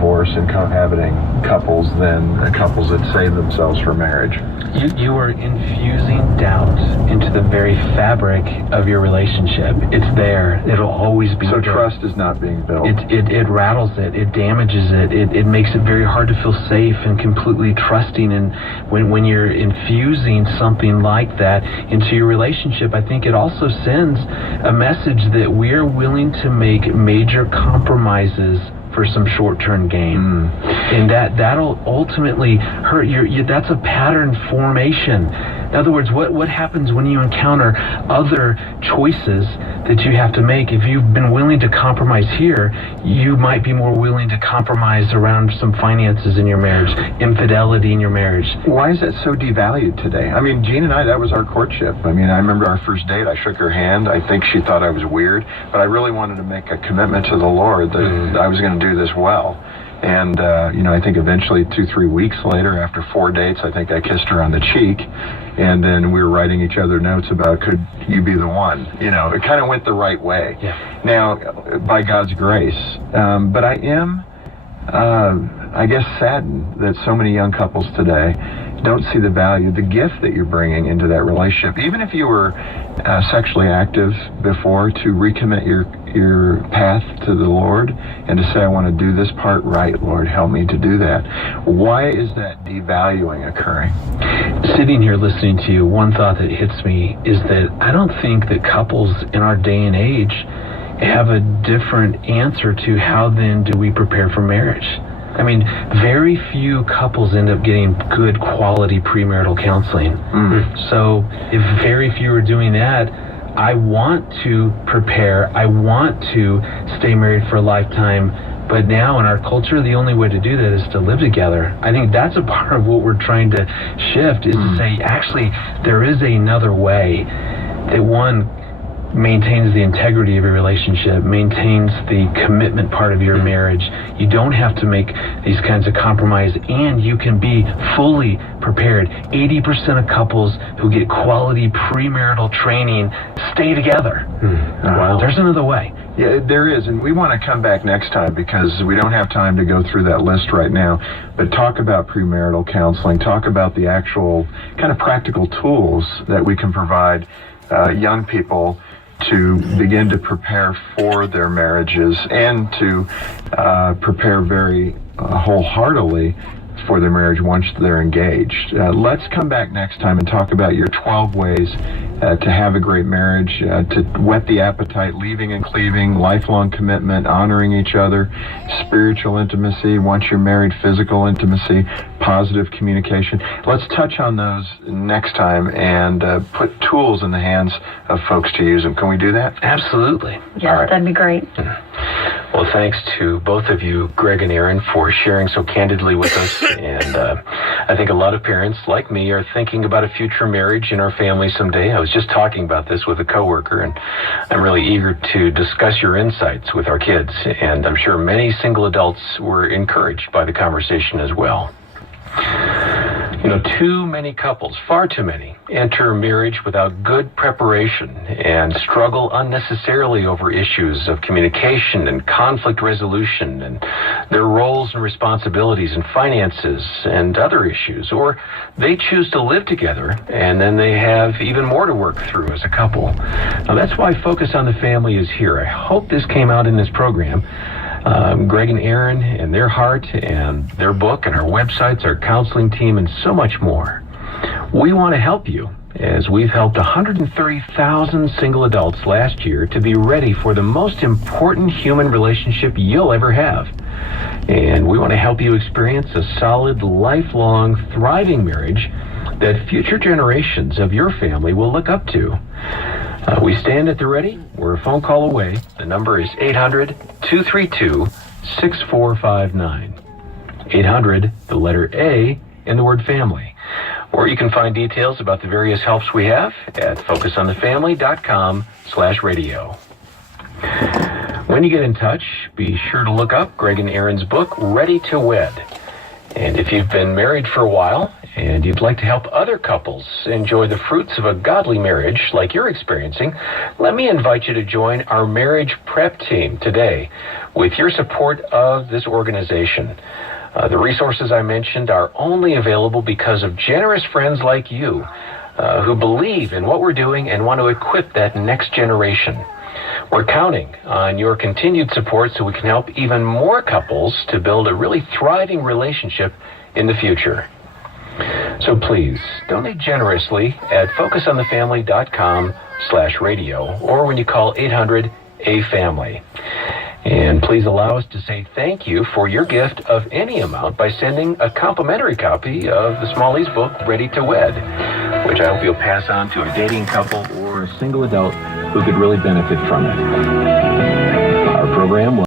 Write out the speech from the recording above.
divorce and cohabiting couples than couples that save themselves for marriage. You are infusing doubt into the very fabric of your relationship. It's there. It'll always be So there. trust is not being built. It rattles it. It damages it. It makes it very hard to feel safe and completely trusting. And when you're infusing something like that into your relationship, I think it also sends a message that we're willing to make major compromises for some short-term gain. And that'll ultimately hurt that's a pattern formation. In other words, what happens when you encounter other choices that you have to make? If you've been willing to compromise here, you might be more willing to compromise around some finances in your marriage, infidelity in your marriage. Why is that so devalued today? I mean, Jean and I, that was our courtship. I mean, I remember our first date, I shook her hand. I think she thought I was weird, but I really wanted to make a commitment to the Lord that I was going to do this well. And, I think eventually 2-3 weeks later, after 4 dates, I think I kissed her on the cheek. And then we were writing each other notes about, could you be the one? It kind of went the right way. Yeah. Now, by God's grace. But I am, I guess, saddened that so many young couples today don't see the value, the gift that you're bringing into that relationship. Even if you were sexually active before, to recommit your path to the Lord and to say, I want to do this part right, Lord, help me to do that. Why is that devaluing occurring? Sitting here listening to you, one thought that hits me is that I don't think that couples in our day and age have a different answer to how then do we prepare for marriage. I mean, very few couples end up getting good quality premarital counseling. So if very few are doing that, I want to prepare, I want to stay married for a lifetime, but now in our culture, the only way to do that is to live together. I think that's a part of what we're trying to shift, is to say, actually, there is another way that, one, maintains the integrity of your relationship, maintains the commitment part of your marriage. You don't have to make these kinds of compromise, and you can be fully prepared. 80% of couples who get quality premarital training stay together. Wow. There's another way. Yeah, there is, and we want to come back next time because we don't have time to go through that list right now, but talk about premarital counseling, talk about the actual kind of practical tools that we can provide young people to begin to prepare for their marriages and to prepare very wholeheartedly for their marriage once they're engaged. Let's come back next time and talk about your 12 ways to have a great marriage, to whet the appetite, leaving and cleaving, lifelong commitment, honoring each other, spiritual intimacy, once you're married, physical intimacy, positive communication. Let's touch on those next time and put tools in the hands of folks to use them. Can we do that? Absolutely. Yeah, right. That'd be great. Well, thanks to both of you, Greg and Aaron, for sharing so candidly with us. And I think a lot of parents, like me, are thinking about a future marriage in our family someday. I was just talking about this with a coworker, and I'm really eager to discuss your insights with our kids. And I'm sure many single adults were encouraged by the conversation as well. Too many couples, far too many, enter marriage without good preparation and struggle unnecessarily over issues of communication and conflict resolution and their roles and responsibilities and finances and other issues. Or they choose to live together and then they have even more to work through as a couple. Now, that's why Focus on the Family is here. I hope this came out in this program. Greg and Aaron and their heart and their book and our websites, our counseling team, and so much more. We want to help you, as we've helped 130,000 single adults last year to be ready for the most important human relationship you'll ever have. And we want to help you experience a solid, lifelong, thriving marriage that future generations of your family will look up to. We stand at the ready. We're a phone call away. The number is 800-232-6459. 800, the letter A, and the word family. Or you can find details about the various helps we have at focusonthefamily.com/radio. When you get in touch, be sure to look up Greg and Aaron's book, Ready to Wed. And if you've been married for a while and you'd like to help other couples enjoy the fruits of a godly marriage like you're experiencing, let me invite you to join our marriage prep team today. With your support of this organization, the resources I mentioned are only available because of generous friends like you who believe in what we're doing and want to equip that next generation. We're counting on your continued support so we can help even more couples to build a really thriving relationship in the future. So please, donate generously at focusonthefamily.com/radio or when you call 800-A-FAMILY. And please allow us to say thank you for your gift of any amount by sending a complimentary copy of the Smalley's book, Ready to Wed, which I hope you'll pass on to a dating couple or a single adult who could really benefit from it. Our program will